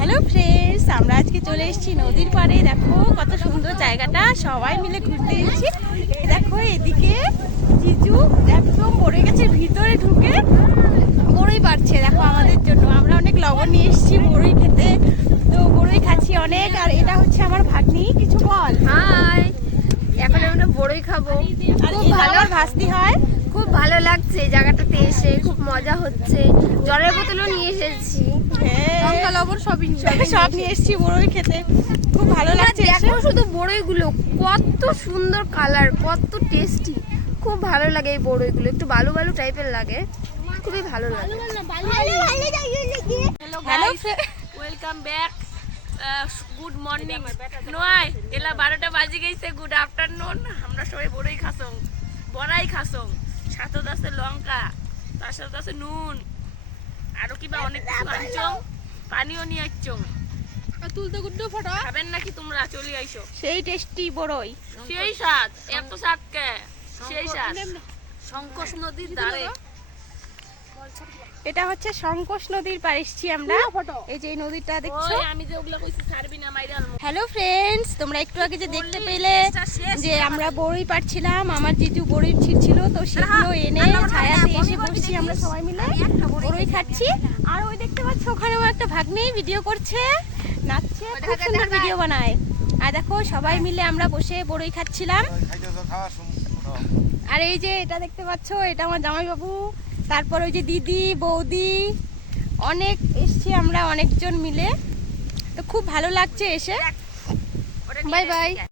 Hello friends, আমরা আজকে চলে এসেছি নদীর পাড়ে। দেখো কত সুন্দর জায়গাটা, সবাই মিলে ঘুরতে এসেছি। এই দেখো এদিকে জিজু একদম বড়ই গাছের ভিতরে ঢুকে বড়ই পাড়ছে দেখো আমাদের জন্য। আমরা অনেক লবণ নিয়ে এসেছি বড়ই খেতে, তো বড়ই খাচ্ছি অনেক। আর এটা হচ্ছে আমার ভাগ্নি, কিছু বল। হাই, এখন আমরা বড়ই খাবো। খুব ভালো ভাস্তি হয়, খুব ভালো লাগছে জায়গাটাতে এসে, খুব মজা হচ্ছে। জলের বোতলও নিয়ে এসেছি, লঙ্কা লবণ সব নিয়ে এসেছি বড়ই খেতে, খুব ভালো লাগছে। দেখো শুধু বড়ইগুলো কত সুন্দর কালার, কত টেস্টি, খুব ভালো লাগে এই বড়ইগুলো। একটু বালু বালু টাইপের লাগে, খুবই ভালো লাগে। Hello welcome back, good morning নয় এলা 12টা বাজে গেছে। Good afternoon. আমরা সবাই বড়ই খাসং, বড়াই খাসং, সাথে আছে লঙ্কা, তার সাথে আছে নুন, আরো কিবা অনেক কিছু আনছং, পানিও নিয়ে আসছং। তুলতে গুড্ডু ফটো খাবেন নাকি তোমরা? চলে আইসো। সেই টেস্টি বড়ই, সেই স্বাদ, এত স্বাদ কে? সেই স্বাদ। শঙ্কর নদীর ধারে, এটা হচ্ছে শঙ্কোষ নদীর পাড়ে এসেছি আমরা। এই যে এই নদীটা দেখছো। ওই আমি যে ওগুলা কইছি ছাড়বি না মাইরা আলমু। হ্যালো ফ্রেন্ডস, তোমরা একটু আগে যে দেখতে পেলে যে আমরা বড়ই পাড়ছিলাম, আমার জিজু বড়ই ছিঁড়ছিল, তো সেগুলো এনে ছায়াতে এসে বসছি আমরা সবাই মিলে বড়ই খাচ্ছি। আর ওই দেখতে পাচ্ছ ওখানেও একটা ভাগ্নি ভিডিও করছে, নাচছে, খুব সুন্দর ভিডিও বানায়। আর দেখো সবাই মিলে আমরা বসে বড়ই খাচ্ছিলাম। আর এই যে এটা দেখতে পাচ্ছ, এটা আমার জামাইবাবু, তারপর ওই যে দিদি বৌদি, অনেক এসছি আমরা অনেকজন মিলে, তো খুব ভালো লাগছে এসে। Bye by.